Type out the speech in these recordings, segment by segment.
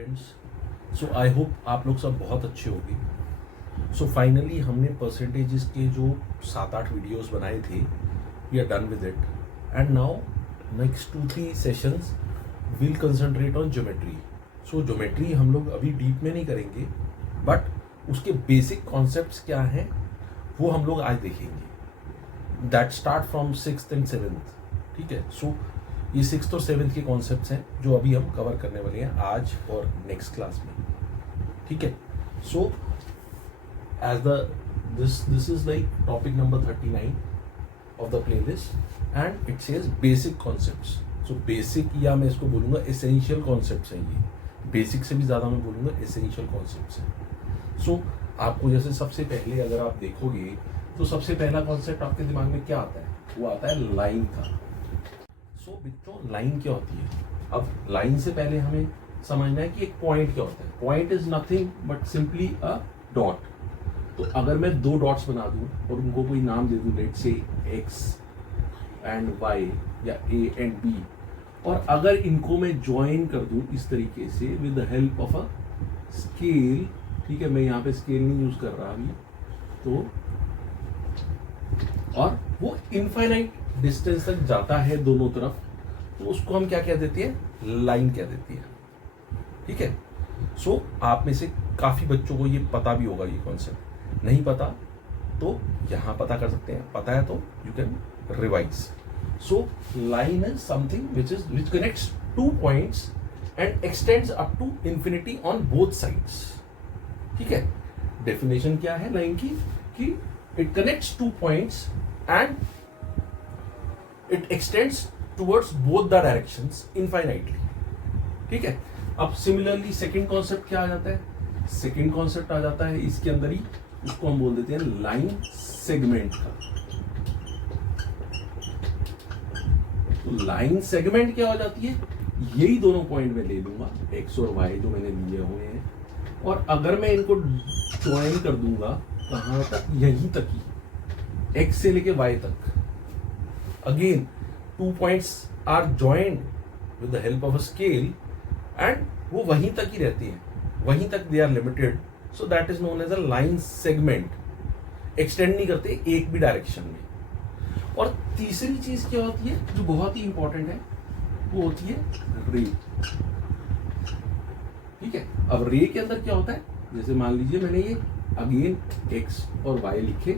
Students. So I hope आप लोग सब बहुत अच्छे होंगे। सो फाइनली हमने परसेंटेजेस के जो 7-8 वीडियोस बनाए थे, we are done with it and now next 2-3 sessions will concentrate on geometry. So geometry हम लोग अभी डीप में नहीं करेंगे, बट उसके बेसिक कॉन्सेप्ट्स क्या हैं वो हम लोग आज देखेंगे। That start from 6th and 7th। ठीक है, सो ये 6th और 7th के कॉन्सेप्ट्स हैं जो अभी हम कवर करने वाले हैं आज और नेक्स्ट क्लास में। ठीक है, so as the this is like topic number 39 of the playlist and it says basic concepts. So basic या मैं इसको बोलूँगा एसेंशियल कॉन्सेप्ट्स हैं। ये बेसिक से भी ज़्यादा मैं बोलूँगा एसेंशियल कॉन्सेप्ट्स हैं। सो आपको जैसे सबसे पहले अगर आप देखोगे तो सबसे पहला कॉन्सेप्ट आपके दिमाग में क्या आता है? वो आता है लाइन का। सो बच्चों, लाइन क्या होती है? अब लाइन से पहले हमें समझना है कि एक पॉइंट क्या होता है। Point is nothing but simply a dot. तो अगर मैं 2 डॉट्स बना दूं और उनको कोई नाम दे दूं, let's say x and Y या ए एंड बी, और अगर इनको मैं ज्वाइन कर दूं इस तरीके से with the help of a scale, ठीक है, मैं यहाँ पे स्केल नहीं यूज कर रहा अभी, तो और वो इनफाइनाइट डिस्टेंस तक जाता है दोनों तरफ, तो उसको हम क्या कह देते हैं? लाइन कह देती है। ठीक है, सो आप में से काफी बच्चों को ये पता भी होगा। ये कॉन्सेप्ट नहीं पता तो यहां पता कर सकते हैं, पता है तो you can revise. So line is something which connects 2 points and extends up to infinity on both sides. ठीक है, डेफिनेशन क्या है लाइन की? कि it connects 2 points and it extends towards both the directions infinitely. ठीक है, अब similarly second concept क्या आ जाता है? सेकंड कॉन्सेप्ट आ जाता है इसके अंदर ही, उसको हम बोल देते हैं लाइन सेगमेंट का। तो लाइन सेगमेंट क्या हो जाती है? यही दोनों पॉइंट में ले लूंगा, एक्स और वाई जो मैंने लिए हुए हैं, और अगर मैं इनको ज्वाइन कर दूंगा कहां तक? यहीं तक ही, एक्स से लेके वाई तक। Again 2 points are joined with the help of a scale and वो वहीं तक ही रहते हैं, वहीं तक they are limited. So that is known as a line segment. Extend नहीं करते एक भी डायरेक्शन में। और तीसरी चीज क्या होती है जो बहुत ही इंपॉर्टेंट है? वो होती है रे। ठीक है, अब रे के अंदर क्या होता है? जैसे मान लीजिए मैंने ये अगेन एक्स और वाई लिखे,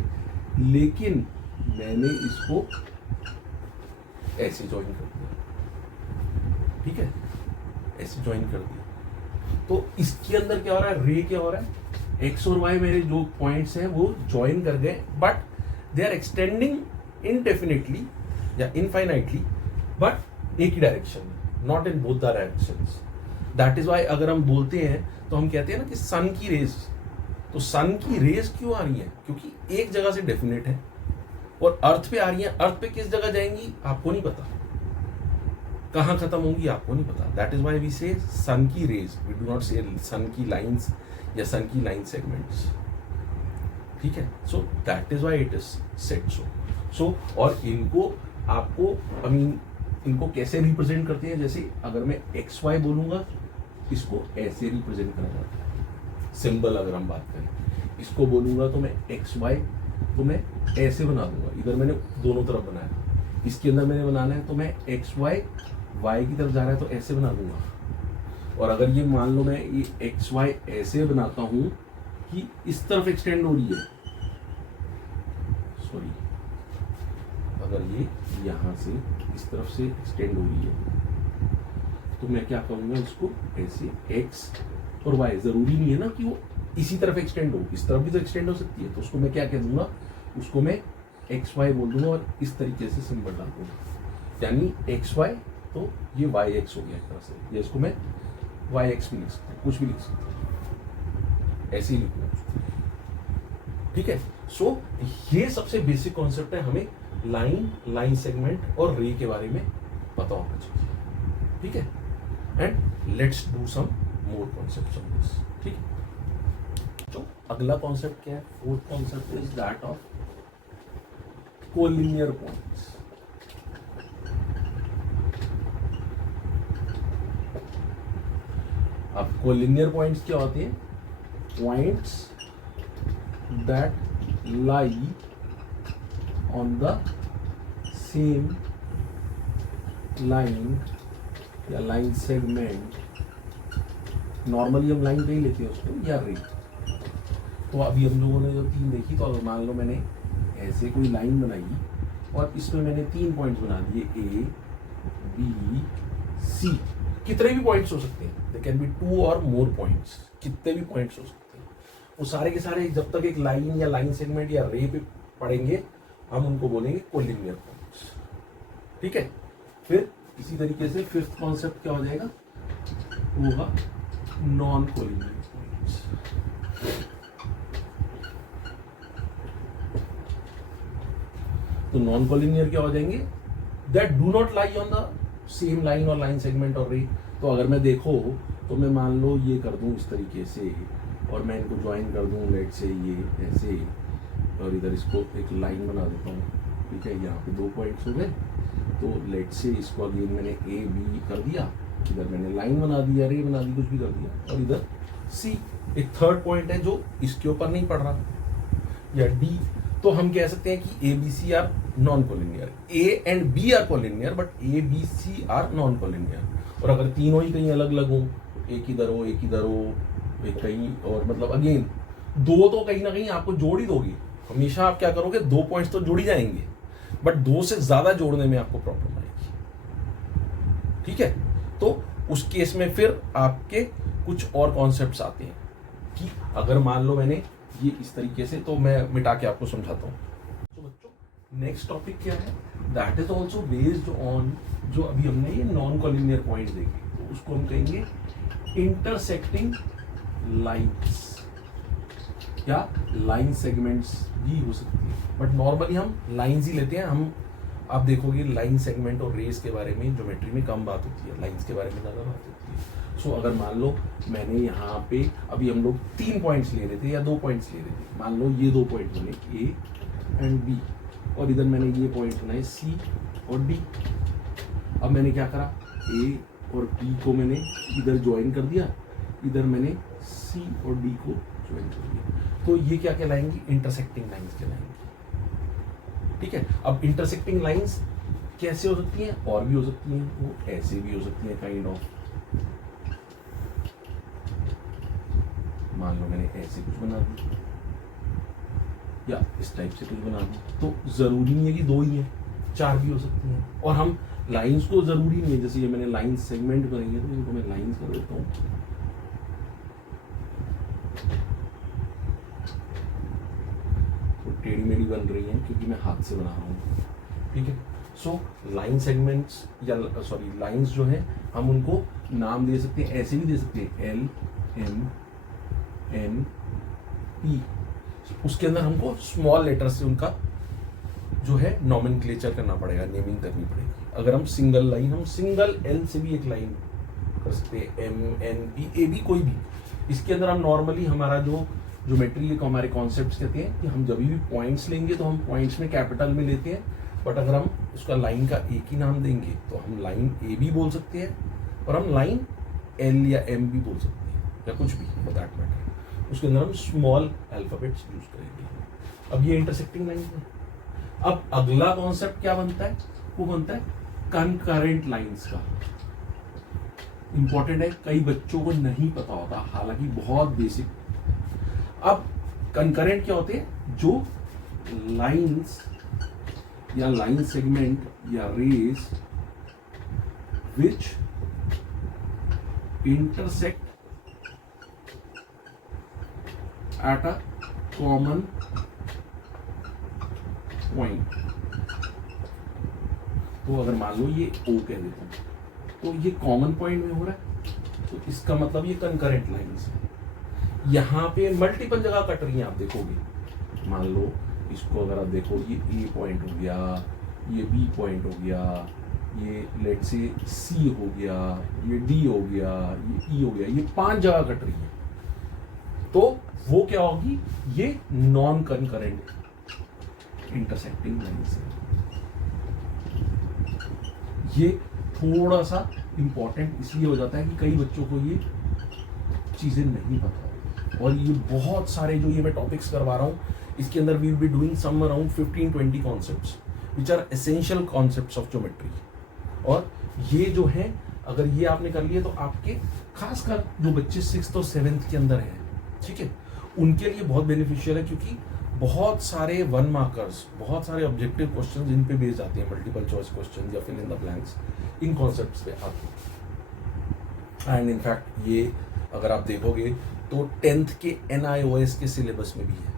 लेकिन मैंने इसको ऐसे ज्वाइन कर दिया। ठीक है, ऐसे ज्वाइन कर दिया, तो इसके अंदर क्या हो रहा है? रे क्या हो रहा है? एक्स और वाई मेरे जो पॉइंट्स हैं वो ज्वाइन कर गए, but they are extending indefinitely या इनफाइनाइटली, बट एक ही डायरेक्शन में, not in both the directions. That is why अगर हम बोलते हैं तो हम कहते हैं ना कि सन की रेज, तो सन की रेज क्यों आ रही है? क्योंकि एक जगह से डेफिनेट है और अर्थ पे आ रही है। अर्थ पे किस जगह जाएंगी आपको नहीं पता, कहां खत्म होंगी आपको नहीं पता। दैट इज वाई वी से सन की रेज, वी डू नॉट से सन की लाइंस या सन की लाइन सेगमेंट्स। ठीक है, so that is why it is set so. और इनको आपको आई मीन इनको कैसे रिप्रेजेंट करते हैं? जैसे अगर मैं एक्स वाई बोलूंगा, इसको ऐसे रिप्रेजेंट करा जाता है। सिंबल अगर हम बात करें, इसको बोलूंगा तो मैं एक्स वाई, तो मैं ऐसे बना दूंगा। इधर मैंने दोनों तरफ बनाया, इसके अंदर मैंने बनाना है तो मैं एक्स वाई, वाई की तरफ जा रहा है तो ऐसे बना दूंगा। और अगर ये मान लो मैं ये एक्स वाई ऐसे बनाता हूं कि इस तरफ एक्सटेंड हो रही है, सॉरी, अगर ये यहां से इस तरफ से एक्सटेंड हो रही है तो मैं क्या करूंगा? इसको ऐसे एक्स और वाई, जरूरी नहीं है ना कि वो इसी तरफ एक्सटेंड हो, इस तरफ भी तो एक्सटेंड हो सकती है। तो उसको मैं क्या कह दूंगा? उसको मैं एक्स वाई बोल दूंगा और इस तरीके से सिंबल डाल दूंगा, यानी एक्स वाई, तो ये वाई एक्स हो गया एक तरह से, या इसको मैं वाई एक्स भी लिख सकता हूँ, कुछ भी लिख सकता हूँ, ऐसे ही लिखूंगा उसको। ठीक है, सो ये सबसे बेसिक कॉन्सेप्ट है। हमें लाइन, लाइन सेगमेंट और रे के बारे में पता होना चाहिए। ठीक है, and let's do some more concepts on this. ठीक है, तो अगला कॉन्सेप्ट क्या है? Fourth concept is that of collinear points. अब कोलिनियर पॉइंट्स क्या होते हैं? Points that lie on the same line या लाइन सेगमेंट, नॉर्मली हम लाइन कहीं लेते हैं उसको, या रे। तो अभी हम लोगों ने जो 3 देखी, तो अगर मान लो मैंने ऐसे कोई लाइन बनाई और इसमें मैंने 3 पॉइंट्स बना दिए, ए बी सी, कितने भी पॉइंट्स हो सकते हैं, दे कैन बी 2 और मोर पॉइंट्स, कितने भी पॉइंट्स हो सकते हैं, वो सारे के सारे जब तक एक लाइन या लाइन सेगमेंट या रे पे पड़ेंगे हम उनको बोलेंगे कोलिनियर पॉइंट्स। ठीक है। फिर इसी तरीके से फिफ्थ कॉन्सेप्ट क्या हो जाएगा, वो होगा नॉन कोलिनियर पॉइंट्स। तो नॉन कोलिनियर क्या हो जाएंगे, that do not lie on the same line और लाइन सेगमेंट और रे। तो अगर मैं देखो तो मैं मान लो ये कर दूं इस तरीके से और मैं इनको ज्वाइन कर दूं, लेट से ये ऐसे, और इधर इसको एक लाइन बना देता हूँ। ठीक है, यहाँ पे 2 पॉइंट्स हो गए, तो लेट से इसको अगेन मैंने ए बी कर दिया, इधर मैंने लाइन बना दिया, रे बना दी, कुछ भी कर दिया, और इधर सी एक थर्ड पॉइंट है जो इसके ऊपर नहीं पड़ रहा, या डी। तो हम कह सकते हैं कि A B C are non collinear, A and B are collinear but A B C are non collinear. और अगर तीनों ही कहीं अलग अलग हो, एक इधर हो एक इधर हो, एक कहीं और, मतलब अगेन 2 तो कहीं ना कहीं आपको जोड़ ही दोगी, हमेशा आप क्या करोगे 2 पॉइंट्स तो जुड़ ही जाएंगे, बट 2 से ज्यादा जोड़ने में आपको प्रॉब्लम आएगी। ठीक है, तो उस केस में फिर आपके कुछ और कॉन्सेप्ट्स आते हैं कि अगर मान लो मैंने ये इस तरीके से, तो मैं मिटा के आपको समझाता हूँ। तो बच्चों नेक्स्ट टॉपिक क्या है, that is also based on जो अभी हमने ये नॉन कॉलिनियर पॉइंट्स देखे, तो उसको हम कहेंगे इंटरसेक्टिंग लाइन्स या लाइन सेगमेंट्स भी हो सकती है, बट नॉर्मली हम लाइन्स ही लेते हैं। हम आप देखोगे लाइन सेगमेंट और रेस के बारे में ज्योमेट्री में कम बात होती है, लाइन्स के बारे में ज़्यादा बात होती है। सो अगर मान लो मैंने यहाँ पे अभी हम लोग 3 पॉइंट्स ले रहे थे या 2 पॉइंट्स ले रहे थे, मान लो ये 2 पॉइंट बने ए एंड बी, और इधर मैंने ये पॉइंट बनाए सी और डी। अब मैंने क्या करा, ए और बी को मैंने इधर ज्वाइन कर दिया, इधर मैंने सी और डी को ज्वाइन कर दिया, तो ये क्या कहलाएंगी, इंटरसेक्टिंग लाइन्स कहलाएंगी। ठीक है, अब इंटरसेक्टिंग लाइन्स कैसे हो सकती हैं, और भी हो सकती हैं, वो ऐसे भी हो सकती हैं काइंड ऑफ, मान लो मैंने ऐसे कुछ बना दी या इस टाइप से कुछ बना दी, तो जरूरी नहीं है कि 2 ही है, 4 भी हो सकती हैं। और हम लाइंस को जरूरी नहीं है, जैसे ये मैंने लाइन सेगमेंट करेंगे तो इनको मैं लाइंस कर देता हूँ, तो टेढ़ी मेढ़ी बन रही है क्योंकि मैं हाथ से बना रहा हूँ। ठीक है, सो लाइन सेगमेंट्स या सॉरी लाइंस जो है हम उनको नाम दे सकते हैं, ऐसे भी दे सकते हैं, एल एम एन पी। उसके अंदर हमको स्मॉल लेटर से उनका जो है नॉमेनक्लेचर करना पड़ेगा, नेमिंग करनी पड़ेगी। अगर हम सिंगल लाइन, हम सिंगल एल से भी एक लाइन कर सकते हैं, M N P A B कोई भी। इसके अंदर हम नॉर्मली हमारा जो ज्योमेट्री को हमारे कॉन्सेप्ट्स कहते हैं कि हम जब भी पॉइंट्स लेंगे तो हम पॉइंट्स में कैपिटल में लेते हैं, बट अगर हम उसका लाइन का एक ही नाम देंगे तो हम लाइन ए भी बोल सकते हैं और हम लाइन एल या एम भी बोल सकते हैं, या कुछ भी फॉर दैट मैटर। उसके अंदर हम स्मॉल अल्फाबेट्स यूज करेंगे। अब ये इंटरसेक्टिंग लाइन है। अब अगला कॉन्सेप्ट क्या बनता है, वो बनता है कंकरेंट लाइंस का। इंपॉर्टेंट है, कई बच्चों को नहीं पता होता, हालांकि बहुत बेसिक। अब कंकरेंट क्या होते हैं, जो लाइंस या लाइन सेगमेंट या rays which intersect at a common point. तो अगर मान लो ये O कह देता हूं, तो ये कॉमन पॉइंट में हो रहा है, तो इसका मतलब ये कंकरेंट लाइन्स है। यहाँ पे मल्टीपल जगह कट रही हैं, आप देखोगे। मान लो इसको अगर आप देखो, ये A पॉइंट हो गया, ये B पॉइंट हो गया, ये लेट से C हो गया, ये D हो गया, ये E हो गया, ये 5 जगह कट रही है, तो वो क्या होगी, ये नॉन कंकरेंट इंटरसेक्टिंग लाइन्स है। ये थोड़ा सा इंपॉर्टेंट इसलिए हो जाता है कि कई बच्चों को ये चीज़ें नहीं पता होगी। और ये बहुत सारे जो ये मैं टॉपिक्स करवा रहा हूँ, इसके अंदर we will be doing some around 15-20 concepts which are essential concepts of geometry. और ये जो है, अगर ये आपने कर लिए तो आपके खासकर जो बच्चे 6th और 7th के अंदर हैं, ठीक है, उनके लिए बहुत बेनिफिशियल है, क्योंकि बहुत सारे 1 मार्कर्स, बहुत सारे ऑब्जेक्टिव क्वेश्चन जिन पे बेस्ड आते हैं, मल्टीपल चॉइस क्वेश्चन या फिल इन द ब्लैंक्स, इन कॉन्सेप्ट्स पे आते हैं। एंड इनफैक्ट ये अगर आप देखोगे तो 10th के NIOS के सिलेबस में भी है,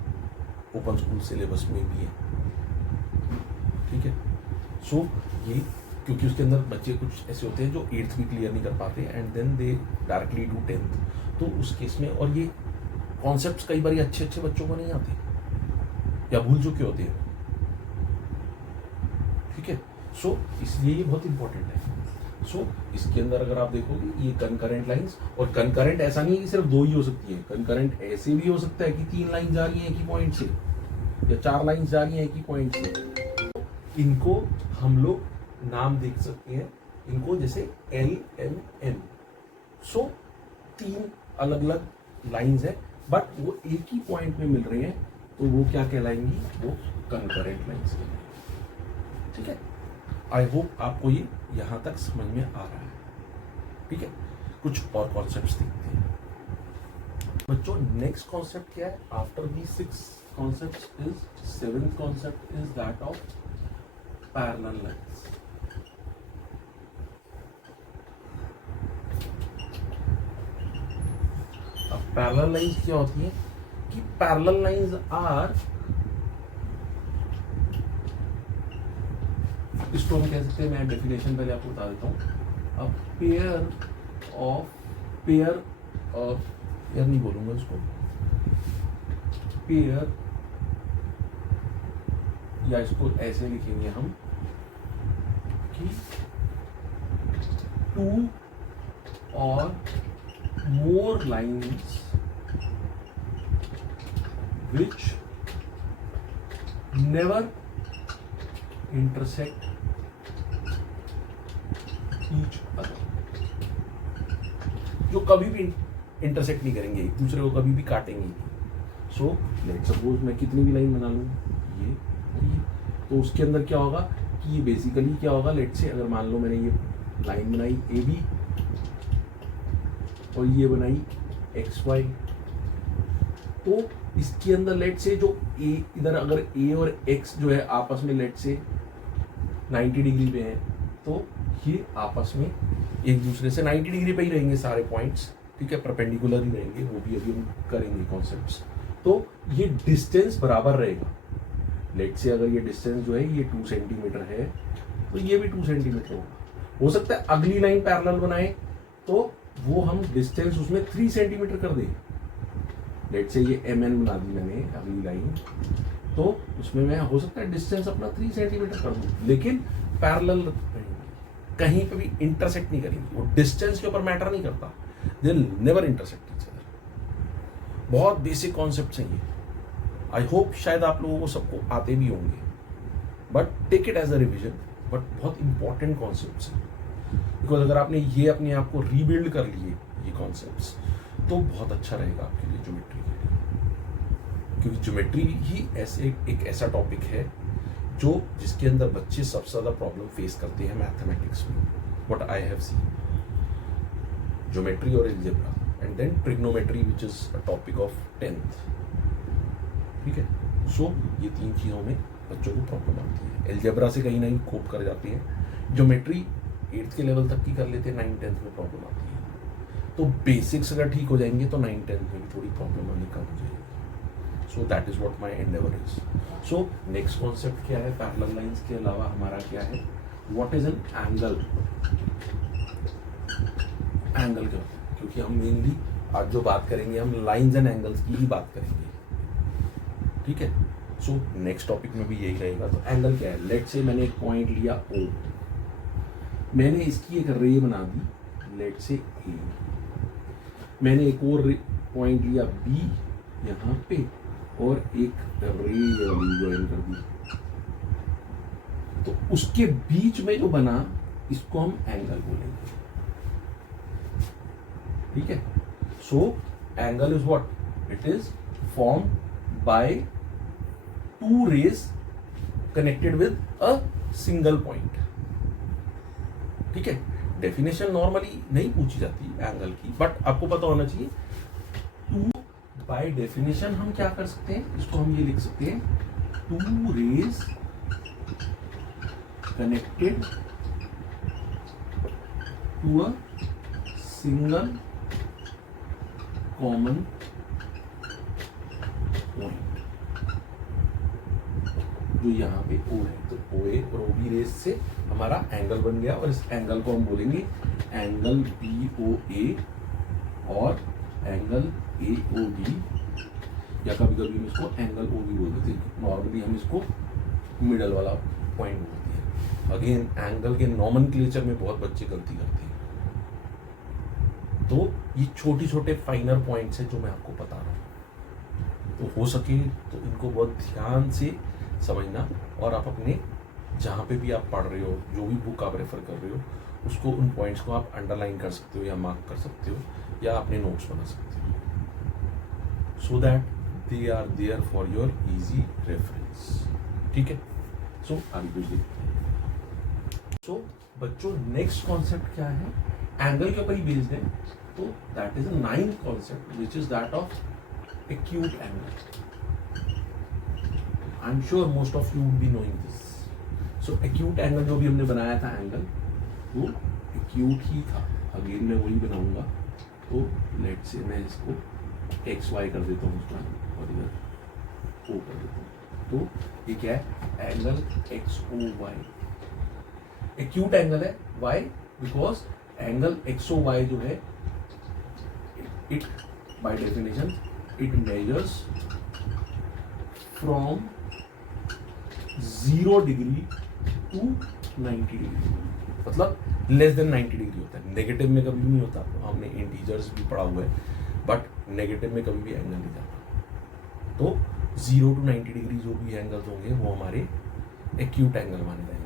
ओपन स्कूल सिलेबस में भी है, ठीक है। सो ये क्योंकि उसके अंदर बच्चे कुछ ऐसे होते हैं जो 8th भी क्लियर नहीं कर पाते and then they directly do 10th, तो उस केस में, और ये कॉन्सेप्ट्स कई बार अच्छे अच्छे बच्चों को नहीं आते या भूल चुके होते हैं, ठीक है। सो इसलिए ये बहुत इंपॉर्टेंट है। सो इसके अंदर अगर आप देखोगे ये कंकरेंट लाइंस, और कंकरेंट ऐसा नहीं है कि सिर्फ 2 ही हो सकती है, कंकरेंट ऐसे भी हो सकता है कि 3 लाइन जा रही है एक ही पॉइंट से, या 4 लाइन जा रही है एक ही पॉइंट से। इनको हम लोग नाम देख सकते हैं, इनको जैसे LMN। सो 3 अलग अलग लाइंस है, बट वो एक ही पॉइंट में मिल रहे हैं, तो वो क्या कहलाएंगी, वो कंकरेंट लाइंस कहलाएंगी, ठीक है। आई होप आपको ये यहां तक समझ में आ रहा है, ठीक है। कुछ और कॉन्सेप्ट्स देखते हैं बच्चों। नेक्स्ट कॉन्सेप्ट क्या है after the 6 concepts is 7th concept is that of parallel lines. अब पैरेलल लाइंस क्या होती है कि पैरेलल लाइंस आर, इसको हम कह सकते हैं, मैं डेफिनेशन पहले आपको बता देता हूं, पेयर नहीं बोलूंगा इसको, पेयर, या इसको ऐसे लिखेंगे हम कि 2 और more lines which never intersect each other, जो कभी भी इंटरसेक्ट नहीं करेंगे, एक दूसरे को कभी भी काटेंगे। सो लेट्स सपोज मैं कितनी भी लाइन बना लूँ, ये तो उसके अंदर क्या होगा कि ये बेसिकली क्या होगा, लेट्स से अगर मान लो मैंने ये लाइन बनाई AB और ये बनाई XY, तो इसके अंदर लेट से जो A, इधर अगर A और X जो है आपस में लेट से 90 डिग्री पे है, तो ये आपस में एक दूसरे से 90 डिग्री पे ही रहेंगे सारे पॉइंट्स, ठीक है, परपेंडिकुलर ही रहेंगे, वो भी अभी हम करेंगे कॉन्सेप्ट्स। तो ये डिस्टेंस बराबर रहेगा। लेट से अगर ये डिस्टेंस जो है ये 2 सेंटीमीटर है, तो ये भी 2 सेंटीमीटर होगा। हो सकता है अगली लाइन पैरेलल बनाए तो वो हम डिस्टेंस उसमें 3 सेंटीमीटर कर दें। लेट से ये MN बना दी मैंने अगली लाइन, तो उसमें मैं हो सकता है डिस्टेंस अपना 3 सेंटीमीटर कर दूं, लेकिन पैरेलल कहीं पे भी इंटरसेक्ट नहीं करेंगी। वो डिस्टेंस के ऊपर मैटर नहीं करता, they will never intersect each other. बहुत बेसिक कॉन्सेप्ट्स हैं ये। आई होप शायद आप लोगों को सबको आते भी होंगे, but take it as a revision. But बहुत इंपॉर्टेंट कॉन्सेप्ट्स हैं, बिकॉज अगर आपने ये अपने आप को रीबिल्ड कर लिए ये कॉन्सेप्ट्स, तो बहुत अच्छा रहेगा आपके लिए ज्योमेट्री के लिए। क्योंकि ज्योमेट्री ही ऐसे एक ऐसा टॉपिक है जो जिसके अंदर बच्चे सबसे ज़्यादा प्रॉब्लम फेस करते हैं मैथमेटिक्स में। What I have seen, geometry और algebra, and then trigonometry which is a topic of 10th, ठीक है। सो ये 3 चीज़ों में बच्चों को प्रॉब्लम आती है। अलजेब्रा से कहीं ना कहीं कोप कर जाती है, ज्योमेट्री 8th के लेवल तक की कर लेते हैं, 9th-10th में प्रॉब्लम आती है। तो बेसिक्स अगर ठीक हो जाएंगे तो 9th-10th में भी थोड़ी प्रॉब्लम आनी कम हो जाएगी। सो that is what my Endeavour is. So next concept क्या है पैरेलल लाइंस के अलावा हमारा क्या है, what is an angle. Angle क्या होता है, क्योंकि हम मेनली आज जो बात करेंगे हम लाइंस एंड एंगल्स की ही बात करेंगे, ठीक है। सो नेक्स्ट टॉपिक में भी यही रहेगा। तो एंगल क्या है, लेट से मैंने एक पॉइंट लिया O, मैंने इसकी एक रे बना दी लेट से A, मैंने एक और पॉइंट लिया B यहाँ पे और एक रे ज्वाइन कर दी, तो उसके बीच में जो बना इसको हम एंगल बोलेंगे, ठीक है। So angle is what, it is form by two rays connected with a single point. ठीक है, डेफिनेशन नॉर्मली नहीं पूछी जाती एंगल की, बट आपको पता होना चाहिए। टू बाय डेफिनेशन हम क्या कर सकते हैं, इसको हम ये लिख सकते हैं, two rays connected to a single common point, जो यहाँ पे O है। तो OA और OB रेस से हमारा एंगल बन गया, और इस एंगल को हम बोलेंगे एंगल BOA और एंगल AOB, या कभी कभी हम इसको एंगल OB बोल देते हैं। नॉर्मली हम इसको मिडल वाला पॉइंट बोलते हैं। अगेन एंगल के नॉमेनक्लेचर में बहुत बच्चे गलती करते हैं। तो ये छोटे छोटे फाइनर पॉइंट्स है जो मैं आपको बता रहा हूँ, तो हो सके तो इनको बहुत ध्यान से समझना, और आप अपने जहाँ पे भी आप पढ़ रहे हो, जो भी बुक आप रेफर कर रहे हो, उसको उन पॉइंट्स को आप अंडरलाइन कर सकते हो या मार्क कर सकते हो या अपने नोट्स बना सकते हो, so that they are there for your easy reference. ठीक है, सो आगे कुछ देखते हैं। सो बच्चों, नेक्स्ट कॉन्सेप्ट क्या है, एंगल के ऊपर ही बेस्ड है। तो that is a ninth concept which is that of acute angle. I am sure most of you would be knowing this. So acute angle जो भी हमने बनाया था एंगल, वो एक्यूट ही था। अगेन मैं वही बनाऊंगा, तो लेट्स से मैं इसको एक्स वाई कर देता हूँ उसका, और इधर ओ कर देता हूँ। तो ये क्या है, angle X O Y acute angle है। Why? Because angle X O Y जो है, it by definition it measures from 0 degree to 90 degree, मतलब लेस देन 90 डिग्री होता है। नेगेटिव में कभी नहीं होता, हमने इंटीजर्स भी पढ़ा हुआ है, बट नेगेटिव में कभी भी एंगल नहीं जाता। तो 0 to 90 डिग्री जो भी एंगल्स होंगे वो हमारे एक्यूट एंगल माने जाएंगे।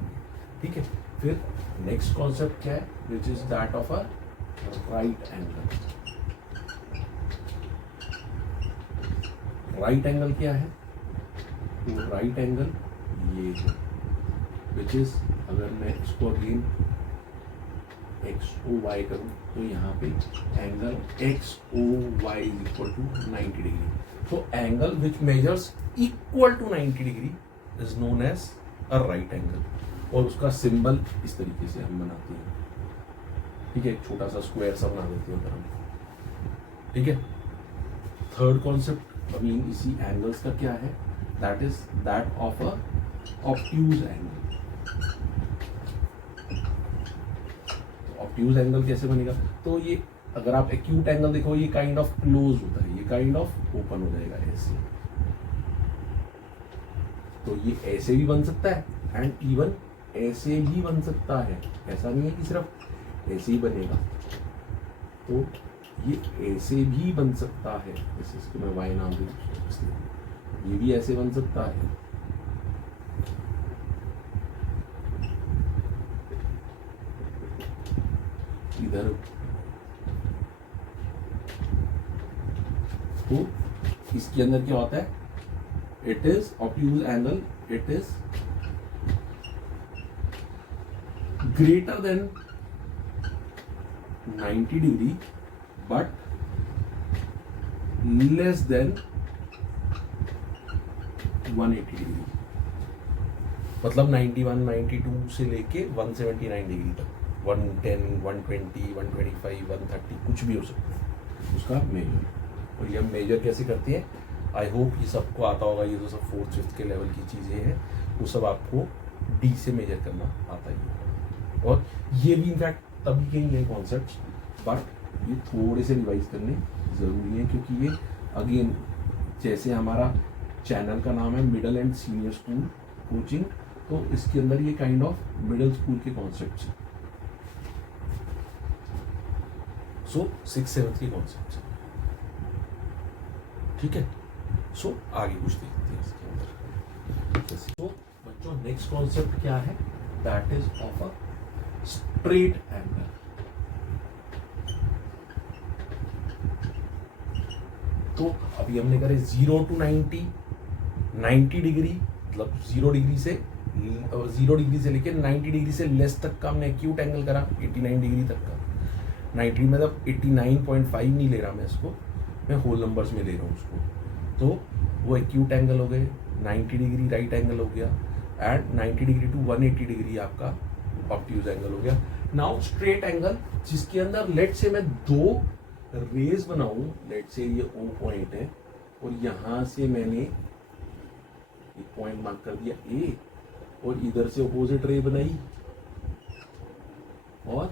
ठीक है, फिर नेक्स्ट कॉन्सेप्ट क्या है, which is that of a right angle. Right angle क्या है, तो राइट एंगल ये है, विच इज, अगर मैं इसको अगेन एक्स ओ वाई करूँ तो यहाँ पे angle X O Y is equal to 90 degree. तो angle which measures equal to 90 degree is known as a right angle, और उसका सिंबल इस तरीके से हम बनाते हैं। ठीक है, एक छोटा सा स्क्वायर सा बना देते हैं अगर हम। ठीक है, थर्ड कॉन्सेप्ट अमीन इसी एंगल्स का क्या है, that is that of a obtuse angle. Obtuse angle कैसे बनेगा, तो ये अगर आप एक्यूट एंगल देखो, ये काइंड ऑफ क्लोज होता है, ये काइंड ऑफ ओपन हो जाएगा ऐसे। तो ये ऐसे भी बन सकता है, एंड इवन ऐसे भी बन सकता है। ऐसा नहीं है कि सिर्फ ऐसे ही बनेगा, तो ये ऐसे भी बन सकता है। जैसे इसको मैं वाई नाम दे, ये भी ऐसे बन सकता है। इधर तो इसके अंदर क्या होता है, it is obtuse angle, it is greater than 90 degree but less than 180 degree. मतलब 91, 92 से लेके 179 डिग्री तक, 110, 120, 125, 130 कुछ भी हो सकता है उसका मेजर। और ये हम मेजर कैसे करते हैं, आई होप ये सबको आता होगा। ये तो सब 4th 5th के लेवल की चीज़ें हैं, वो सब आपको डी से मेजर करना आता ही है। और ये भी इनफैक्ट तभी के ही हैं कॉन्सेप्ट्स, बट ये थोड़े से रिवाइज करने ज़रूरी है, क्योंकि ये अगेन जैसे हमारा चैनल का नाम है middle and senior school coaching, तो इसके अंदर ये काइंड ऑफ मिडिल स्कूल के कॉन्सेप्ट्स हैं। सो 6th 7th के कॉन्सेप्ट्स हैं। ठीक है, सो आगे कुछ देखते हैं इसके अंदर। सो बच्चों, नेक्स्ट कॉन्सेप्ट क्या है, that is of a straight angle. तो अभी हमने करे 0 to 90, 90 डिग्री, मतलब 0 डिग्री से 0 डिग्री से लेकर 90 डिग्री से लेस तक का हमने एक्यूट एंगल करा, 89 डिग्री तक का। 90 मतलब 89.5 नहीं ले रहा मैं इसको, मैं होल नंबर्स में ले रहा हूँ उसको। तो वो एक्यूट एंगल हो गए, 90 डिग्री राइट एंगल हो गया, एंड 90 डिग्री टू 180 डिग्री आपका ऑब्ट्यूज एंगल हो गया। नाउ स्ट्रेट एंगल जिसके अंदर लेट से मैं दो रेज बनाऊं, लेट से ये O पॉइंट है और यहां से मैंने एक पॉइंट मार्क कर दिया A, और इधर से अपोजिट रे बनाई, और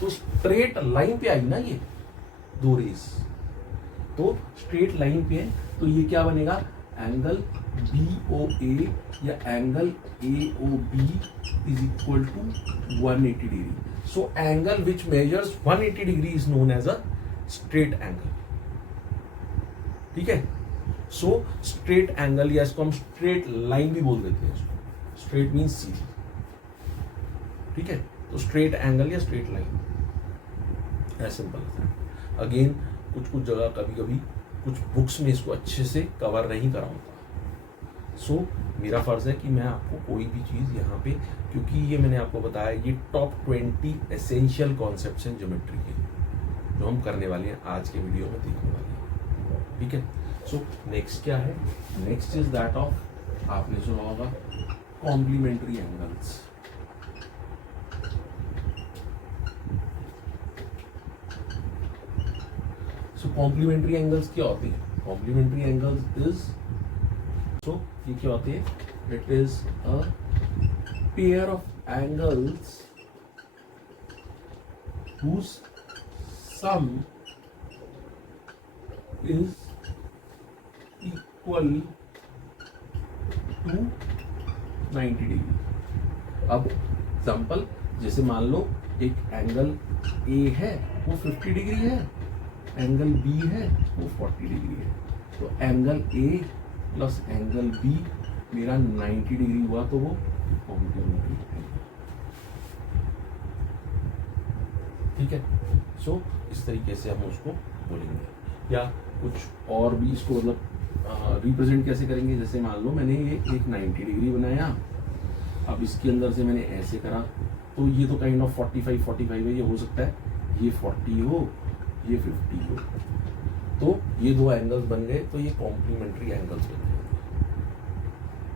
तो स्ट्रेट लाइन पे आई ना ये दो रेस, तो स्ट्रेट लाइन पे है, तो ये क्या बनेगा, एंगल BOA या angle AOB is equal to 180 degree. So angle which measures 180 degree is known as a straight angle. ठीक है, सो स्ट्रेट एंगल या इसको हम स्ट्रेट लाइन भी बोल देते हैं, इसको स्ट्रेट मीन्स सीधी। ठीक है, तो स्ट्रेट एंगल या straight line, as simple as that. Again कुछ जगह कभी कभी कुछ बुक्स में इसको अच्छे से कवर नहीं करा होता। सो मेरा फर्ज है कि मैं आपको कोई भी चीज़ यहाँ पे, क्योंकि ये मैंने आपको बताया ये टॉप 20 एसेंशियल कॉन्सेप्ट्स हैं ज्योमेट्री के, जो हम करने वाले हैं आज के वीडियो में, देखने वाले हैं। ठीक है, सो नेक्स्ट क्या है, नेक्स्ट इज दैट ऑफ, आपने सुना होगा कॉम्प्लीमेंट्री एंगल्स। सो कॉम्प्लीमेंट्री एंगल्स क्या होती है, कॉम्प्लीमेंट्री एंगल्स इज, सो ये क्या होती है, it is a pair of angles whose sum is equal to 90 degree. अब एग्जाम्पल, जैसे मान लो एक एंगल A है वो 50 डिग्री है, एंगल B है वो 40 डिग्री है, तो angle A plus angle B मेरा 90 डिग्री हुआ, तो वो कॉम्प्लीमेंट्री एंगल। ठीक है, सो इस तरीके से हम उसको बोलेंगे, या कुछ और भी इसको मतलब रिप्रेजेंट कैसे करेंगे। जैसे मान लो मैंने ये एक 90 डिग्री बनाया, अब इसके अंदर से मैंने ऐसे करा, तो ये तो काइंड ऑफ 45 है, ये हो सकता है ये 40 हो, ये 50 हो, तो ये दो एंगल्स बन गए, तो ये कॉम्प्लीमेंट्री एंगल्स बन गए।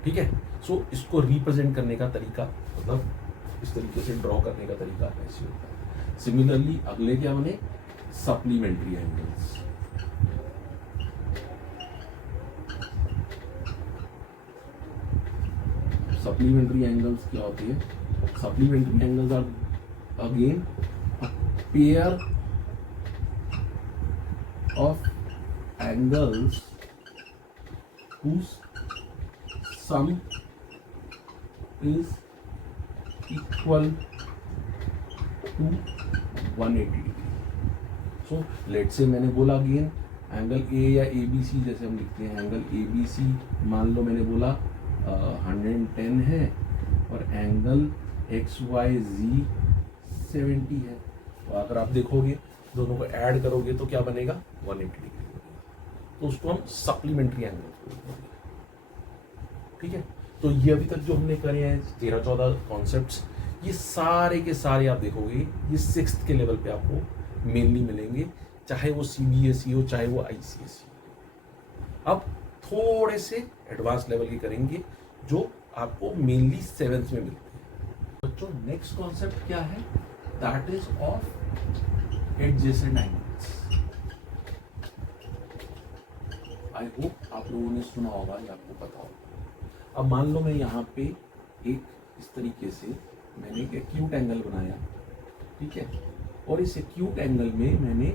ठीक है, सो इसको रिप्रेजेंट करने का तरीका, मतलब इस तरीके से ड्रॉ करने का तरीका ऐसे होता है। सिमिलरली अगले क्या बने, सप्लीमेंट्री एंगल्स। सप्लीमेंट्री एंगल्स क्या होती है, supplementary angles are again a pair of angles whose sum is equal to 180 degree. So let say मैंने बोला अगेन एंगल A या ABC, जैसे हम लिखते हैं एंगल ABC, मान लो मैंने बोला 110 है, और एंगल XYZ 70 है, तो अगर आप देखोगे दोनों को ऐड करोगे तो क्या बनेगा, 180 डिग्री बनेगा, तो उसको हम सप्लीमेंट्री एंगल बोलेंगे। ठीक है, तो ये अभी तक जो हमने करे हैं 13-14 कॉन्सेप्ट्स, ये सारे के सारे आप देखोगे ये 6th के लेवल पे आपको मेनली मिलेंगे, चाहे वो CBSE हो चाहे वो ICSE हो। अब थोड़े से एडवांस लेवल के करेंगे जो आपको मेनली 7th में मिलते हैं। बच्चों नेक्स्ट कॉन्सेप्ट क्या है, that is of adjacent angles. I hope आप लोगों ने सुना होगा या आपको पता होगा। अब मान लो मैं यहाँ पे एक इस तरीके से मैंने एक एक्यूट एंगल बनाया, ठीक है, और इस एक्यूट एंगल में मैंने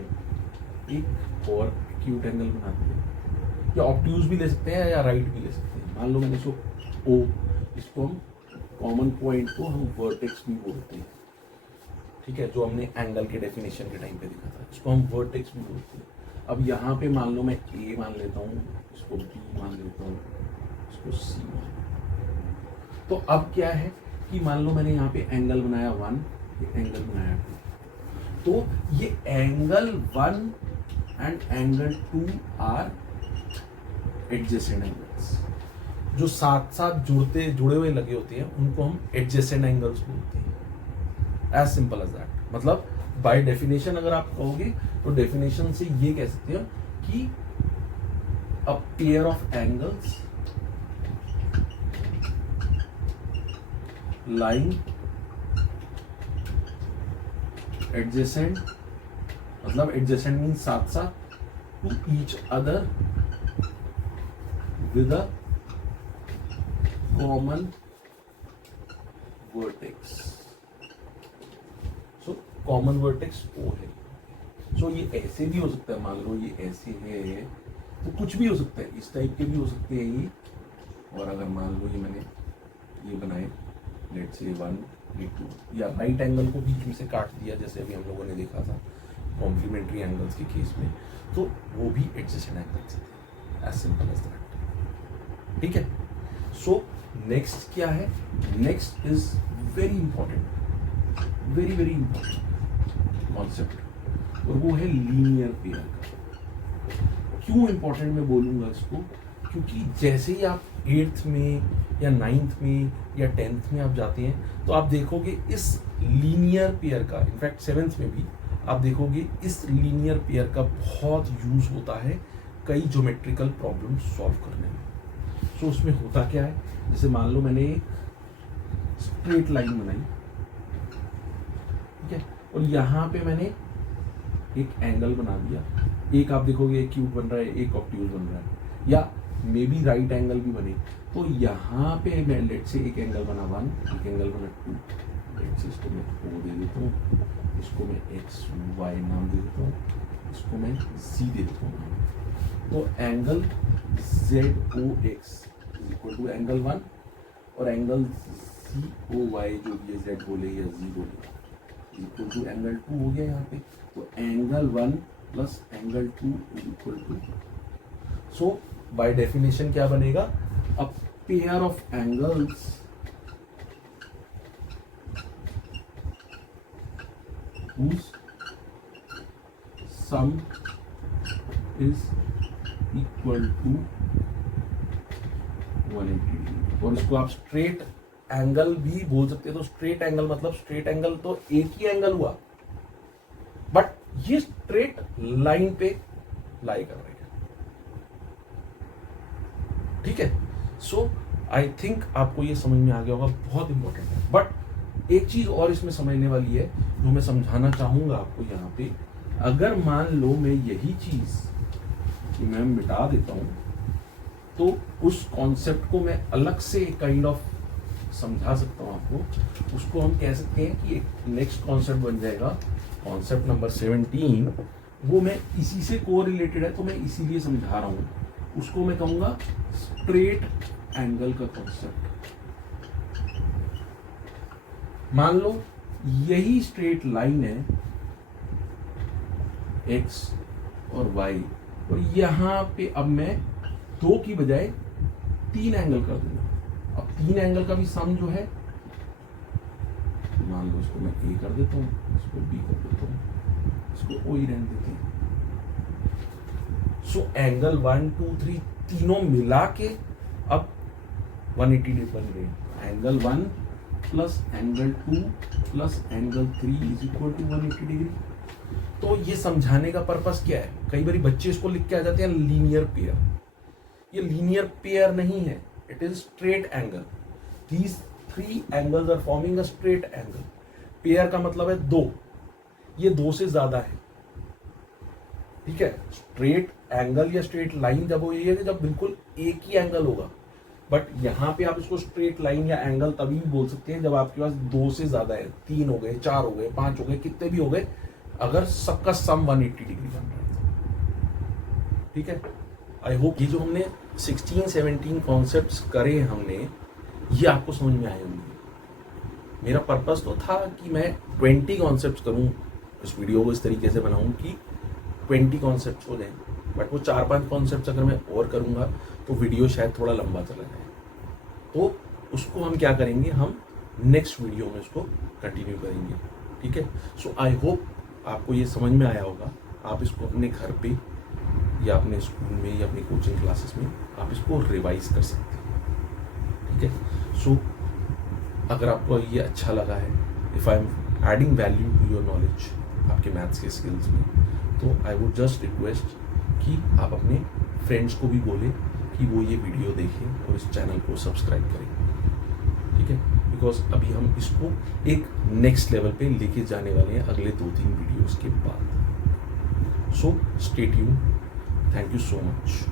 एक और एक्यूट एंगल बना दिया, या ऑब्ट्यूज भी ले सकते हैं या राइट भी ले सकते हैं। मान लो मैंने इसको O, इसको हम कॉमन पॉइंट को हम वर्टेक्स भी बोलते हैं। ठीक है, जो हमने एंगल के डेफिनेशन के टाइम पे देखा था, इसको हम वर्टेक्स भी बोलते हैं। अब यहाँ पे मान लो मैं A मान लेता हूँ, इसको B मान लेता हूँ, इसको C मान लेता हूँ। तो अब क्या है कि मान लो मैंने यहाँ पे एंगल बनाया 1, ये एंगल बनाया 2, तो ये angle 1 and angle 2 are adjacent angles. जो साथ साथ जुड़े हुए लगे होते हैं उनको हम एडजेसेंट एंगल्स बोलते हैं। As simple as that. मतलब बाय डेफिनेशन अगर आप कहोगे तो डेफिनेशन से ये कह सकते हो कि a pair of angles line adjacent, मतलब एडजेसेंट मीन्स साथ साथ, to each other with a common vertex. So common vertex O है। सो ये ऐसे भी हो सकता है, मान लो ये ऐसे है तो कुछ भी हो सकता है, इस टाइप के भी हो सकते हैं ये। और अगर मान लो ये मैंने ये बनाए लेट्स से 1 2, या राइट एंगल को बीच में से काट दिया जैसे अभी हम लोगों ने देखा था कॉम्प्लीमेंट्री एंगल्स के केस में, तो वो भी एडजेसेंट एंगल्स थे। As simple as that. ठीक है। सो नेक्स्ट क्या है? Next is very important, very very important concept, और वो है लीनियर पेयर का। क्यों इंपॉर्टेंट मैं बोलूंगा इसको? क्योंकि जैसे ही आप 8th में या 9th में या 10th में आप जाते हैं तो आप देखोगे इस लीनियर पेयर का, इनफैक्ट 7th में भी आप देखोगे इस लीनियर पेयर का बहुत यूज होता है कई ज्योमेट्रिकल प्रॉब्लम सॉल्व करने में। सो उसमें होता क्या है, जैसे मान लो मैंने एक स्ट्रेट लाइन बनाई, ठीक है, और यहाँ पे मैंने एक एंगल बना दिया। एक आप देखोगे एक क्यूब बन रहा है, एक ऑब्ट्यूज बन रहा है, या मे बी राइट एंगल भी बने। तो यहाँ पे मैं लेट से एक एंगल बना 1, एक एंगल बना 2, लेट से इसको मैं O दे देता हूँ, इसको मैं X Y नाम दे देता हूँ, इसको मैं Z दे देता हूँ। तो angle ZOX is equal to angle 1, और एंगल COY जो भी है Z बोले या Z बोले इक्वल टू एंगल 2 हो गया यहाँ पे। तो angle 1 plus angle 2 is equal to, so by definition क्या बनेगा? A pair of angles whose sum is equal to 180 degree. और इसको आप स्ट्रेट एंगल भी बोल सकते हैं। तो स्ट्रेट एंगल मतलब स्ट्रेट एंगल तो एक ही एंगल हुआ, बट ये स्ट्रेट लाइन पे लाई कर रहे हैं। ठीक है। सो आई थिंक आपको ये समझ में आ गया होगा, बहुत इंपॉर्टेंट है। बट एक चीज और इसमें समझने वाली है जो मैं समझाना चाहूंगा आपको यहाँ पे। अगर मान लो मैं यही चीज मैं मिटा देता हूं तो उस कॉन्सेप्ट को मैं अलग से काइंड ऑफ समझा सकता हूं आपको। उसको हम कह सकते हैं कि एक नेक्स्ट कॉन्सेप्ट बन जाएगा, कॉन्सेप्ट नंबर 17। वो मैं इसी से कोरिलेटेड है तो मैं इसीलिए समझा रहा हूं। उसको मैं कहूंगा स्ट्रेट एंगल का कॉन्सेप्ट। मान लो यही स्ट्रेट लाइन है x और y, और यहां पे अब मैं 2 की बजाय 3 एंगल कर दूंगा। अब 3 एंगल का भी सम जो है, मान लो इसको मैं a कर देता हूं, इसको b कर देता हूं, इसको o ही रहने देते हैं। सो एंगल 1 2 3 तीनों मिला के अब 180 डिग्री बन गए। Angle 1 plus angle 2 plus angle 3 is equal to 180 degree. तो ये समझाने का पर्पस क्या है? कई बार बच्चे इसको लिख के आ जाते हैं लीनियर पेयर। ये लीनियर पेयर नहीं है, it is straight angle. These 3 angles are forming a straight angle. Pair का मतलब है 2, ये 2 से ज्यादा है। ठीक है। स्ट्रेट एंगल या स्ट्रेट लाइन जब वो ये है जब बिल्कुल एक ही एंगल होगा, बट यहाँ पे आप इसको स्ट्रेट लाइन या एंगल तभी भी बोल सकते हैं जब आपके पास 2 से ज्यादा है, 3 हो गए, 4 हो गए, 5 हो गए, कितने भी हो गए, अगर सबका सम 180 डिग्री बन रहा है। ठीक है। आई होप ये जो हमने 16-17 कॉन्सेप्ट्स करे हमने, ये आपको समझ में आए होंगे। मेरा पर्पस तो था कि मैं 20 कॉन्सेप्ट्स करूं, इस वीडियो को इस तरीके से बनाऊं कि 20 कॉन्सेप्ट्स हो जाए, बट वो 4-5 कॉन्सेप्ट्स अगर मैं और करूंगा तो वीडियो शायद थोड़ा लंबा चला जाए। तो उसको हम क्या करेंगे, हम नेक्स्ट वीडियो में उसको कंटिन्यू करेंगे। ठीक है। सो आई होप आपको ये समझ में आया होगा। आप इसको अपने घर पे या अपने स्कूल में या अपनी कोचिंग क्लासेस में आप इसको रिवाइज कर सकते हैं, ठीक है। सो अगर आपको ये अच्छा लगा है, if I am adding value to your knowledge आपके मैथ्स के स्किल्स में, तो आई वुड जस्ट रिक्वेस्ट कि आप अपने फ्रेंड्स को भी बोलें कि वो ये वीडियो देखें और इस चैनल को सब्सक्राइब करें, ठीक है। बिकॉज अभी हम इसको एक नेक्स्ट लेवल पे लेके जाने वाले हैं अगले 2-3 वीडियोस के बाद। So stay tuned, thank you so much.